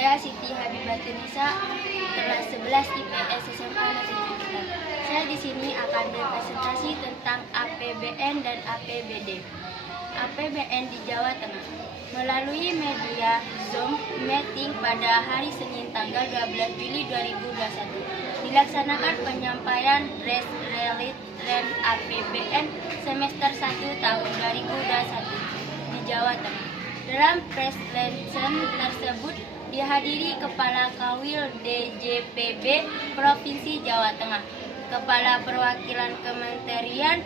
Saya Siti Habibatunisa, kelas 11 IPS SMA Negeri Ciputat. Saya di sini akan berpresentasi tentang APBN dan APBD. APBN di Jawa Tengah melalui media Zoom meeting pada hari Senin tanggal 12 Juli 2021 dilaksanakan penyampaian press release APBN semester 1 tahun 2021 di Jawa Tengah. Dalam press release tersebut dihadiri Kepala Kawil DJPB Provinsi Jawa Tengah, Kepala Perwakilan Kementerian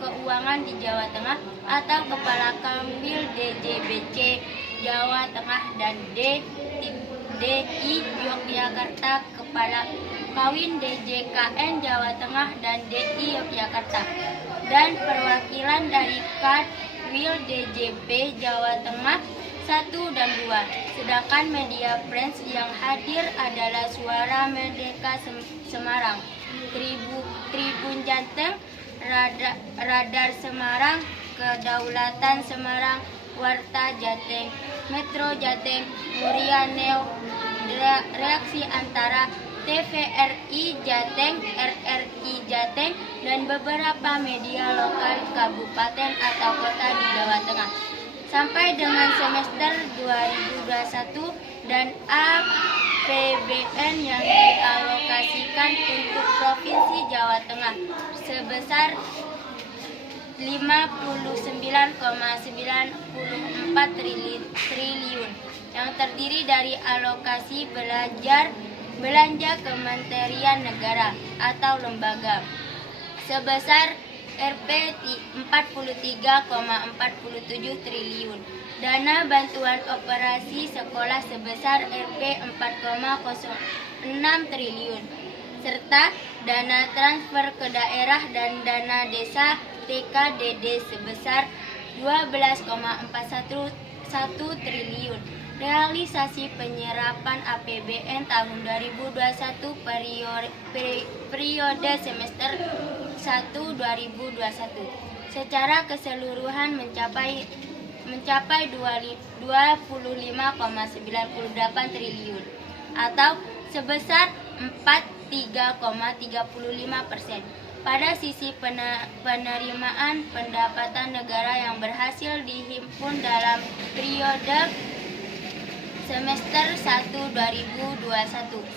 Keuangan di Jawa Tengah atau Kepala Kawil DJBC Jawa Tengah dan DI Yogyakarta, Kepala Kawin DJKN Jawa Tengah dan DI Yogyakarta, dan perwakilan dari Kawil DJP Jawa Tengah 1 dan 2. Sedangkan media Friends yang hadir adalah Suara Merdeka Semarang, Tribun Jateng, Radar Semarang, Kedaulatan Semarang, Warta Jateng, Metro Jateng, Muria Neo, Reaksi Antara, TVRI Jateng, RRI Jateng, dan beberapa media lokal kabupaten atau kota di Jawa Tengah. Sampai dengan semester 2021 dan APBN yang dialokasikan untuk Provinsi Jawa Tengah sebesar 59,94 triliun yang terdiri dari alokasi belanja Kementerian Negara atau lembaga sebesar Rp 43,47 triliun, dana bantuan operasi sekolah sebesar Rp 4,06 triliun, serta dana transfer ke daerah dan dana desa TKDD sebesar 12,41 triliun. Realisasi penyerapan APBN tahun 2021 periode semester 1 2021 secara keseluruhan mencapai 25,98 triliun atau sebesar 43,35%. Pada sisi penerimaan pendapatan negara yang berhasil dihimpun dalam periode semester 1 2021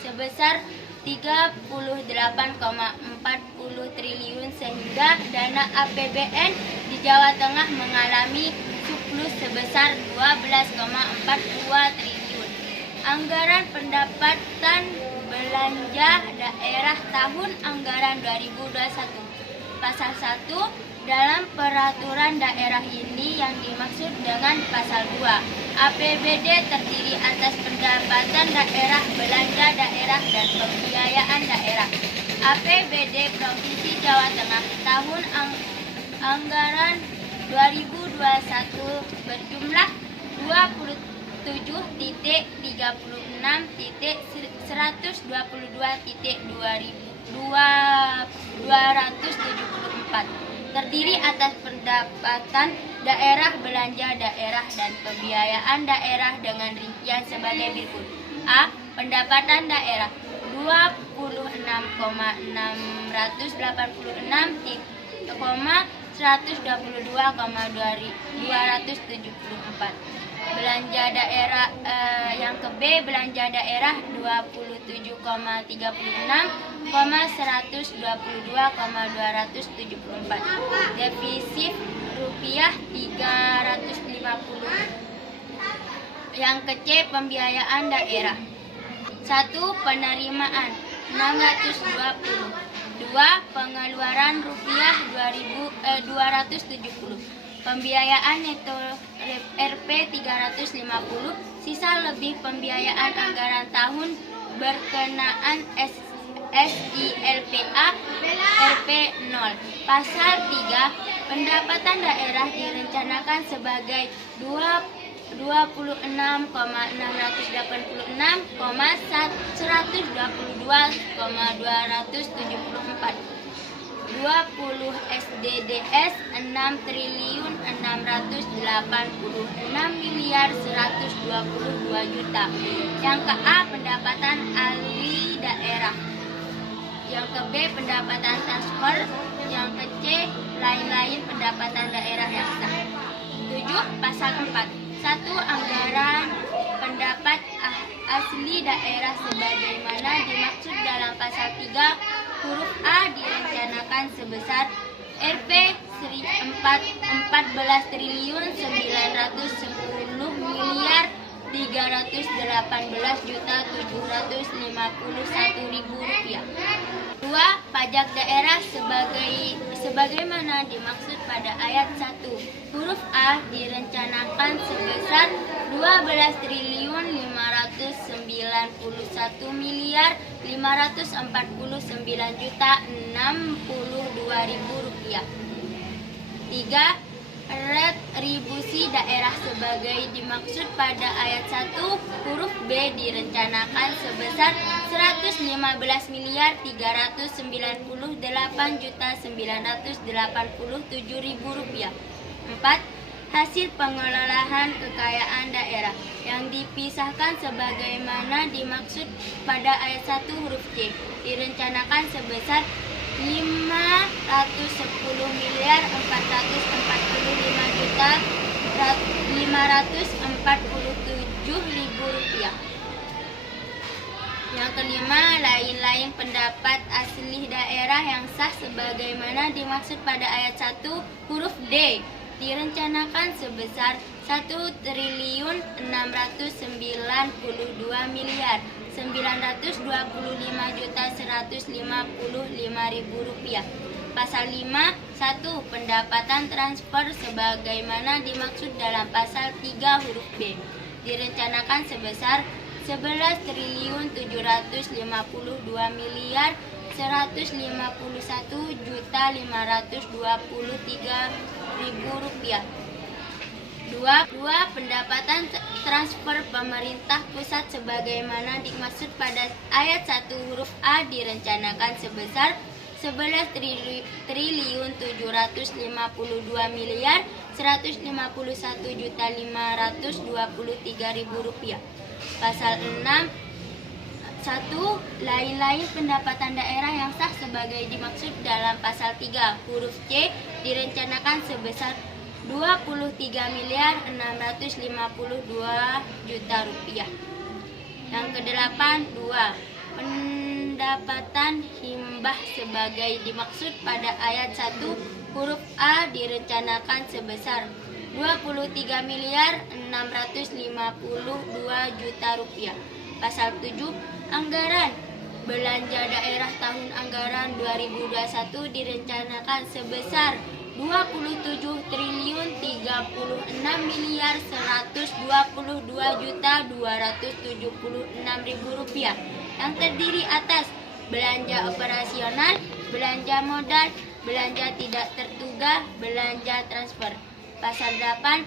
sebesar 38,40 triliun, sehingga dana APBN di Jawa Tengah mengalami surplus sebesar 12,42 triliun. Anggaran pendapatan belanja daerah tahun anggaran 2021 Pasal 1 dalam peraturan daerah ini yang dimaksud dengan Pasal 2. APBD terdiri atas pendapatan daerah, belanja daerah, dan pembiayaan daerah. APBD Provinsi Jawa Tengah tahun anggaran 2021 berjumlah 27.326.122.274 terdiri atas pendapatan daerah, belanja daerah, dan pembiayaan daerah dengan rincian sebagai berikut. A. Pendapatan daerah 26,611,122,274. Belanja daerah yang ke B, belanja daerah 27,36,122,274. Defisit rupiah 350. Yang ke C, pembiayaan daerah. 1. Penerimaan 620. 2. Pengeluaran rupiah 270. Pembiayaan neto Rp 350, sisa lebih pembiayaan anggaran tahun berkenaan SILPA Rp 0. Pasal 3. Pendapatan daerah direncanakan sebagai 26,686,122,274. 2. 20 SDDS 6.686.122 juta. Yang ke A, pendapatan ahli daerah. Yang ke B, pendapatan transfer. Yang ke C, lain-lain pendapatan daerah yang sah. 7. Pasal 4. 1. Anggaran pendapat asli daerah sebagaimana dimaksud dalam pasal 3 huruf A direncanakan sebesar Rp 14 triliun 910 miliar 318.751.000 rupiah. 2. Pajak daerah sebagaimana dimaksud pada ayat 1 huruf A direncanakan sebesar 12 triliun 591 miliar 549.062.000 rupiah. 3. Retribusi daerah sebagai dimaksud pada ayat 1 huruf B direncanakan sebesar 115 miliar 398.987.000 rupiah. 4. Hasil pengelolaan kekayaan daerah yang dipisahkan sebagaimana dimaksud pada ayat 1 huruf C direncanakan sebesar 510 miliar 449.547.000 rupiah. Yang kelima, lain-lain pendapat asli daerah yang sah sebagaimana dimaksud pada ayat 1 huruf D direncanakan sebesar 1.692 miliar 925.155.000 rupiah. Pasal 5. 1. Pendapatan transfer sebagaimana dimaksud dalam pasal 3 huruf B direncanakan sebesar 11.752 miliar 151.523.000 rupiah. 2. Pendapatan transfer pemerintah pusat sebagaimana dimaksud pada ayat 1 huruf A direncanakan sebesar 11.752 miliar 151.523.000 rupiah. Pasal 6. 1. Lain-lain pendapatan daerah yang sah sebagai dimaksud dalam pasal 3 huruf C direncanakan sebesar 23 miliar 652 juta rupiah. Yang ke-8. 2. Pendapatan himbah sebagai dimaksud pada ayat 1 huruf A direncanakan sebesar 23 miliar 652 juta rupiah. Pasal 7. Anggaran belanja daerah tahun anggaran 2021 direncanakan sebesar 27 triliun 36 miliar 122.276.000 rupiah yang terdiri atas belanja operasional, belanja modal, belanja tidak terduga, belanja transfer. Pasal 8.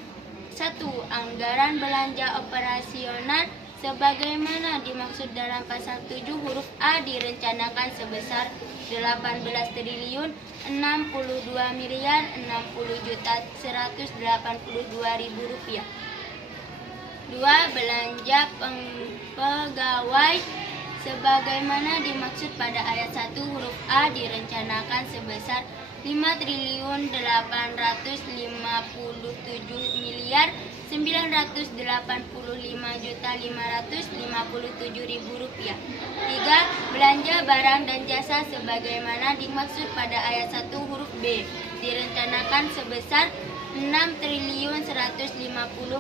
1. Anggaran belanja operasional sebagaimana dimaksud dalam pasal 7 huruf A direncanakan sebesar 18 triliun 62 miliar 60.182.000 rupiah. 2. Belanja pegawai sebagaimana dimaksud pada ayat 1 huruf A direncanakan sebesar 5 triliun 857 miliar 985.557.000 rupiah. 3. Belanja barang dan jasa sebagaimana dimaksud pada ayat 1 huruf B direncanakan sebesar 6 triliun 150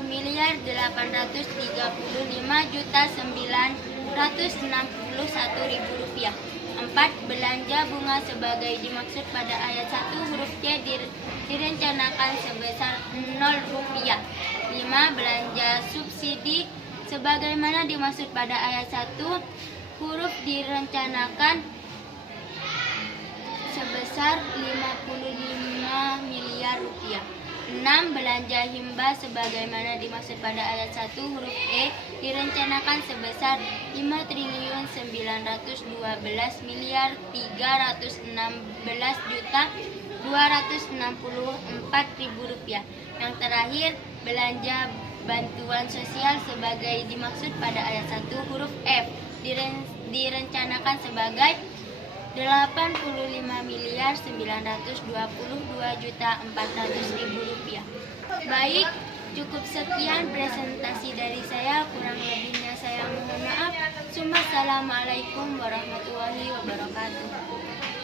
miliar 835.961.000 rupiah. 4. Belanja bunga sebagai dimaksud pada ayat 1 huruf C direncanakan sebesar 0 rupiah. 5. Belanja subsidi sebagaimana dimaksud pada ayat 1 huruf direncanakan sebesar 55 miliar rupiah. 6. Belanja hibah sebagaimana dimaksud pada ayat 1 huruf E direncanakan sebesar 5.912.316.264.000 rupiah. Yang terakhir, belanja bantuan sosial sebagai dimaksud pada ayat 1 huruf F direncanakan sebagai 85.922.400.000 rupiah. Baik, cukup sekian presentasi dari saya. Kurang lebihnya saya mohon maaf. Assalamualaikum warahmatullahi wabarakatuh.